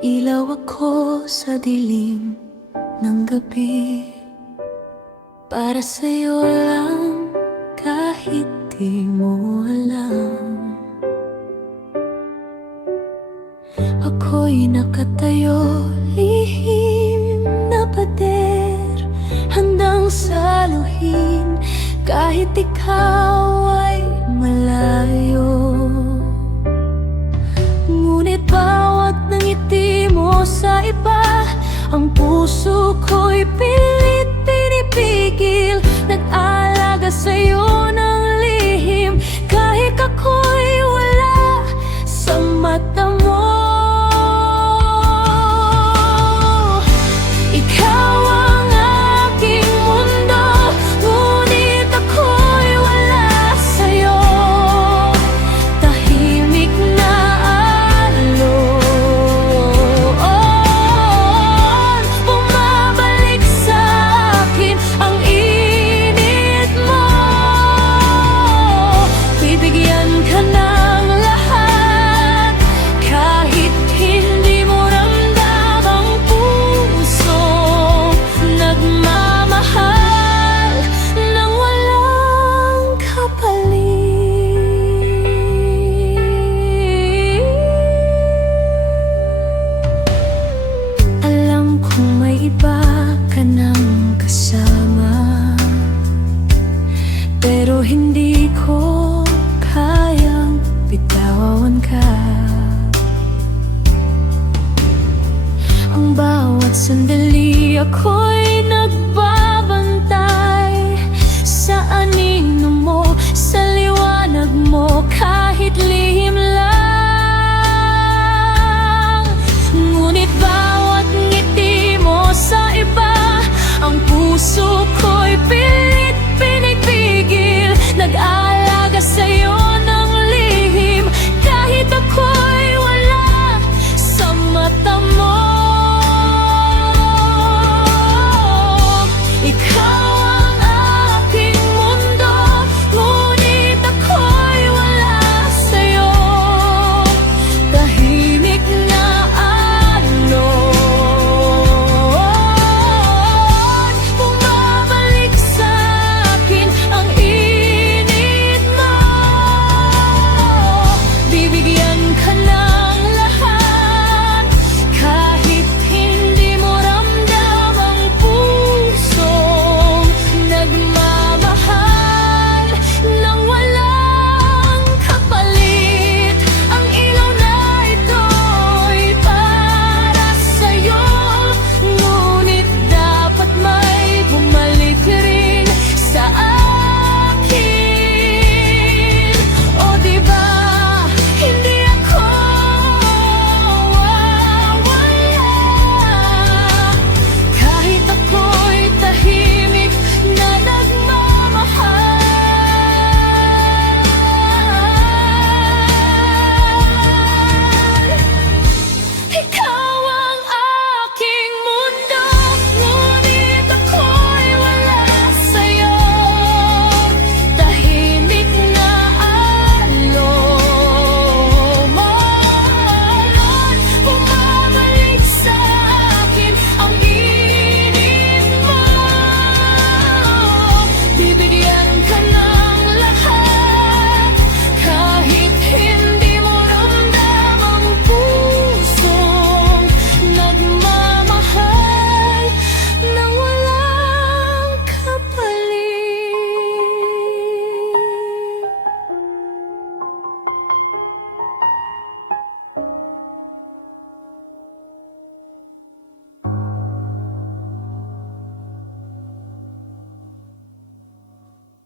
ilaw ako sa dilim ng gabi. Para sa'yo lang kahit di mo alam. Ako'y nakatayo, lihim na pader, handang saluhin kahit ikaw ay malayo. Ngunit bawat ngiti mo sa iba, ang puso ko'y pilit pinipigil. Nag-aalaga sa'yo ng lihim kahit ako'y wala sa mata mo. Ikaw ang aking mundo, ngunit ako'y wala sa'yo. Tahimik na alon, bumabalik sa akin ang init mo. Bibigyan ka ng lahat kahit hindi mo ramdam ang pusong nagmamahal nang walang kapalit. Alam kong may iba ka nang kasama, pero hindi ko kayang bitawan ka. Ang bawat sandali ako'y